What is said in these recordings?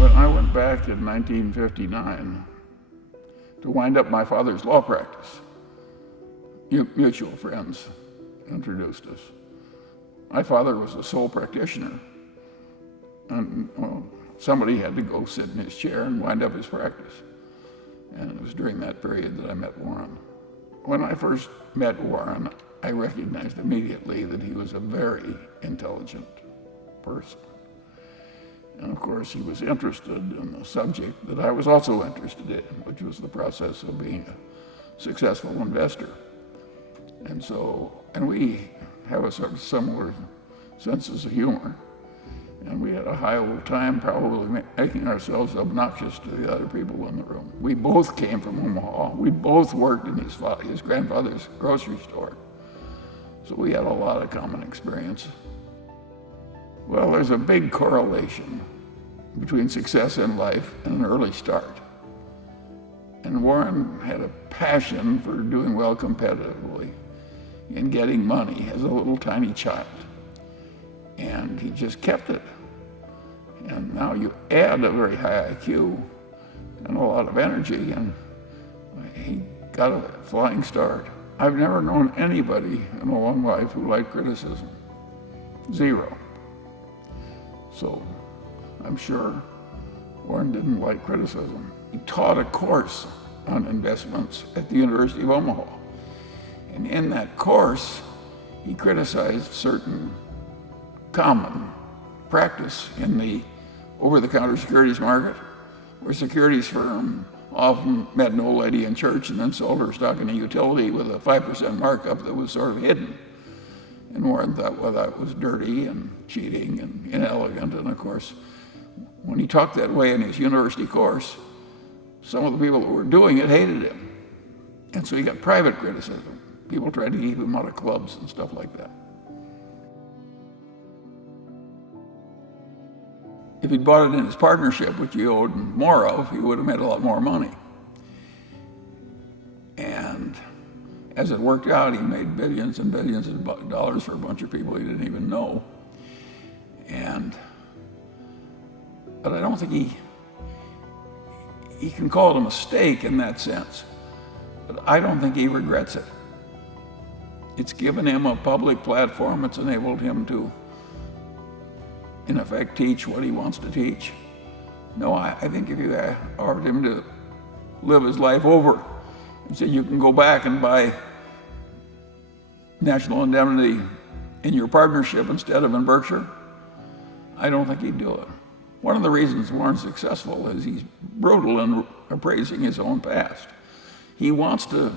When I went back in 1959 to wind up my father's law practice, mutual friends introduced us. My father was a sole practitioner, and somebody had to go sit in his chair and wind up his practice. And it was during that period that I met Warren. When I first met Warren, I recognized immediately that he was a very intelligent person. And of course, he was interested in the subject that I was also interested in, which was the process of being a successful investor. And we have a sort of similar senses of humor. And we had a high old time probably making ourselves obnoxious to the other people in the room. We both came from Omaha. We both worked in his grandfather's grocery store. So we had a lot of common experience. Well, there's a big correlation between success in life and an early start. And Warren had a passion for doing well competitively and getting money as a little tiny child. And he just kept it. And now you add a very high IQ and a lot of energy, and he got a flying start. I've never known anybody in a long life who liked criticism. Zero. So I'm sure Warren didn't like criticism. He taught a course on investments at the University of Omaha. And in that course, he criticized certain common practice in the over-the-counter securities market, where securities firm often met an old lady in church and then sold her stock in a utility with a 5% markup that was sort of hidden. And Warren thought, well, that was dirty and cheating and inelegant. And of course, when he talked that way in his university course, some of the people that were doing it hated him. And so he got private criticism. People tried to keep him out of clubs and stuff like that. If he'd bought it in his partnership, which he owed more of, he would have made a lot more money. And as it worked out, he made billions and billions of dollars for a bunch of people he didn't even know. But I don't think he can call it a mistake in that sense. But I don't think he regrets it. It's given him a public platform. It's enabled him to, in effect, teach what he wants to teach. No, I think if you offered him to live his life over and said you can go back and buy National Indemnity in your partnership instead of in Berkshire, I don't think he'd do it. One of the reasons Warren's successful is he's brutal in appraising his own past. He wants to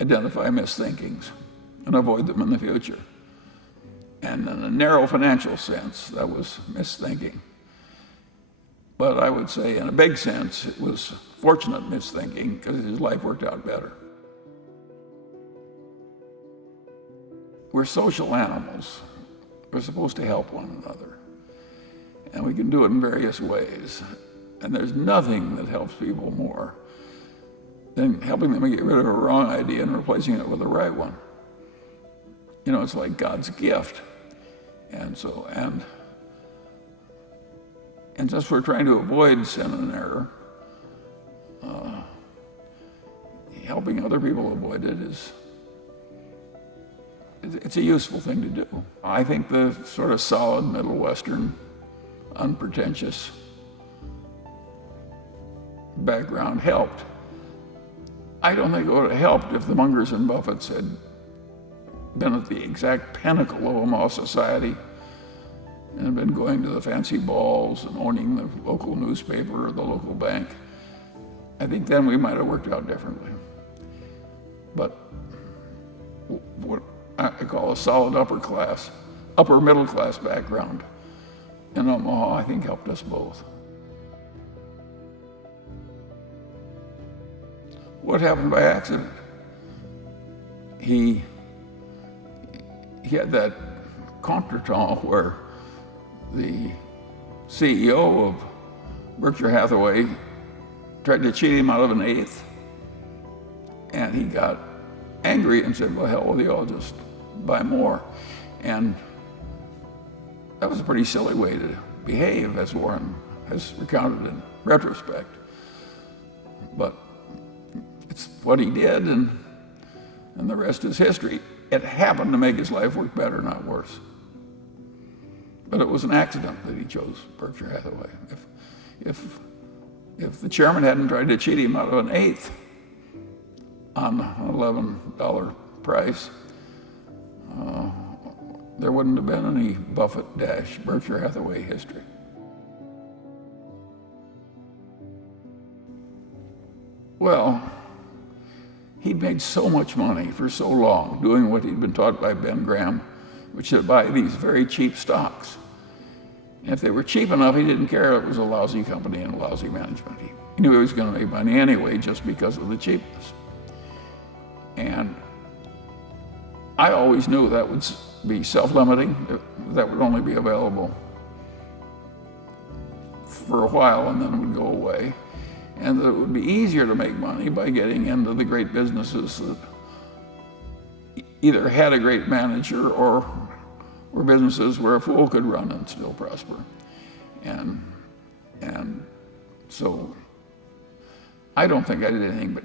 identify misthinkings and avoid them in the future. And in a narrow financial sense, that was misthinking. But I would say in a big sense, it was fortunate misthinking because his life worked out better. We're social animals. We're supposed to help one another. And we can do it in various ways. And there's nothing that helps people more than helping them get rid of a wrong idea and replacing it with the right one. You know, it's like God's gift. And since we're trying to avoid sin and error, helping other people avoid it it's a useful thing to do. I think the sort of solid Middle Western, unpretentious background helped. I don't think it would have helped if the Mungers and Buffetts had been at the exact pinnacle of Omaha society and had been going to the fancy balls and owning the local newspaper or the local bank. I think then we might have worked out differently. But what I call a solid upper middle class background in Omaha, I think helped us both. What happened by accident? He had that contretemps where the CEO of Berkshire Hathaway tried to cheat him out of an eighth, and he got angry and said, well, hell with you, I'll just buy more. And that was a pretty silly way to behave, as Warren has recounted in retrospect. But it's what he did, and the rest is history. It happened to make his life work better, not worse. But it was an accident that he chose Berkshire Hathaway. If the chairman hadn't tried to cheat him out of an eighth on an $11 price, there wouldn't have been any Buffett-Berkshire Hathaway history. Well, he'd made so much money for so long doing what he'd been taught by Ben Graham, which is to buy these very cheap stocks. And if they were cheap enough, he didn't care if it was a lousy company and a lousy management. He knew he was going to make money anyway just because of the cheapness. And I always knew that would be self-limiting, that would only be available for a while and then it would go away. And that it would be easier to make money by getting into the great businesses that either had a great manager or were businesses where a fool could run and still prosper. And so I don't think I did anything but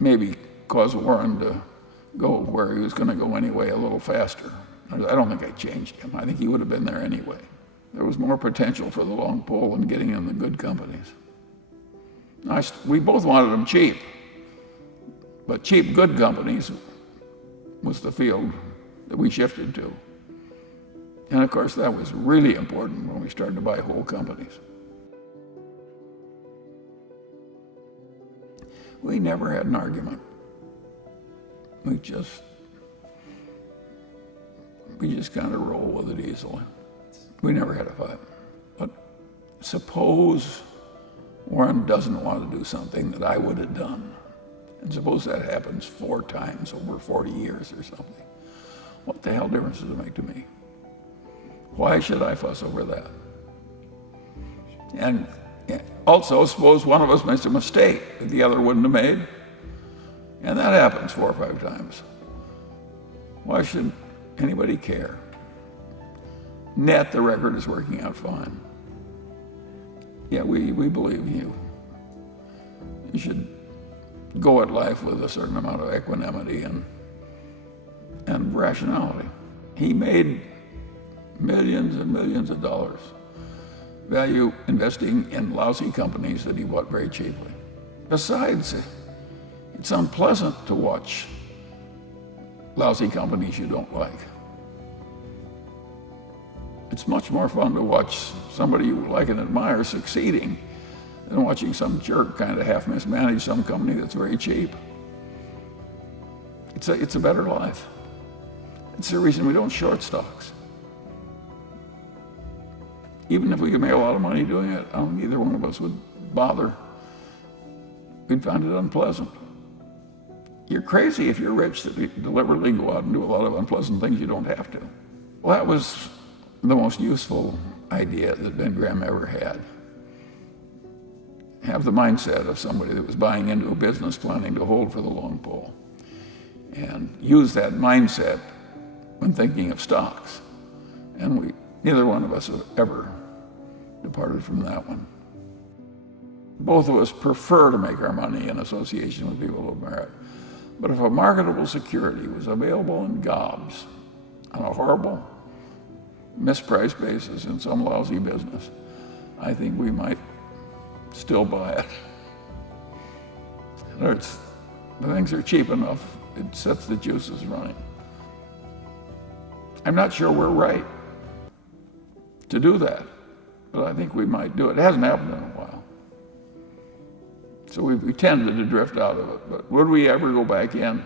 maybe cause Warren to go where he was going to go anyway a little faster. I don't think I changed him. I think he would have been there anyway. There was more potential for the long pole than getting in the good companies. We both wanted them cheap, but cheap good companies was the field that we shifted to. And of course that was really important when we started to buy whole companies. We never had an argument. We just kind of roll with it easily. We never had a fight. But suppose Warren doesn't want to do something that I would have done. And suppose that happens 4 times over 40 years or something. What the hell difference does it make to me? Why should I fuss over that? And also, suppose one of us makes a mistake that the other wouldn't have made. And that happens 4 or 5 times. Why should anybody care? Net, the record is working out fine. Yeah, we believe you. You should go at life with a certain amount of equanimity and rationality. He made millions and millions of dollars value investing in lousy companies that he bought very cheaply. Besides, it's unpleasant to watch lousy companies you don't like. It's much more fun to watch somebody you like and admire succeeding than watching some jerk kind of half mismanage some company that's very cheap. It's a better life. It's the reason we don't short stocks. Even if we could make a lot of money doing it, I don't think either one of us would bother. We'd find it unpleasant. You're crazy if you're rich to deliberately go out and do a lot of unpleasant things you don't have to. Well, that was the most useful idea that Ben Graham ever had. Have the mindset of somebody that was buying into a business planning to hold for the long pole. And use that mindset when thinking of stocks. And neither one of us have ever departed from that one. Both of us prefer to make our money in association with people of merit. But if a marketable security was available in gobs on a horrible, mispriced basis in some lousy business, I think we might still buy it. The things are cheap enough, it sets the juices running. I'm not sure we're right to do that, but I think we might do it. It hasn't happened in a while. So we tended to drift out of it, but would we ever go back in?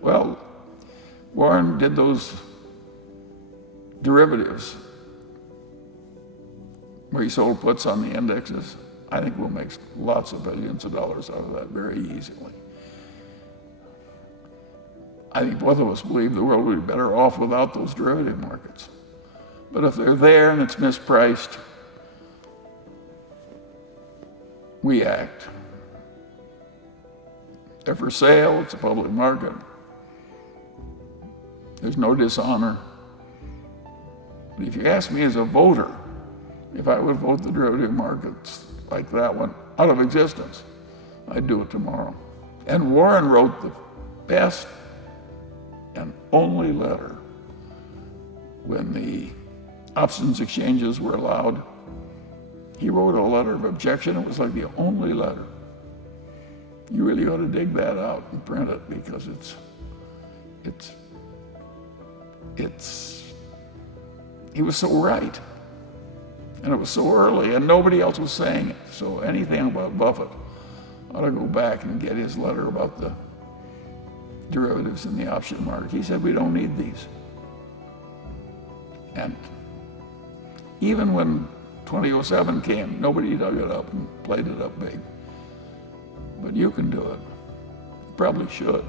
Well, Warren did those derivatives where he sold puts on the indexes. I think we'll make lots of billions of dollars out of that very easily. I think both of us believe the world would be better off without those derivative markets. But if they're there and it's mispriced, we act. They're for sale, it's a public market. There's no dishonor. But if you ask me as a voter, If I would vote the derivative markets like that one out of existence, I'd do it tomorrow. And Warren wrote the best and only letter when the options exchanges were allowed. He wrote a letter of objection. It was like the only letter. You really ought to dig that out and print it, because he was so right. And it was so early, and nobody else was saying it. So anything about Buffett ought to go back and get his letter about the derivatives in the option market. He said, we don't need these. And even when 2007 came, nobody dug it up and played it up big. But you can do it. You probably should.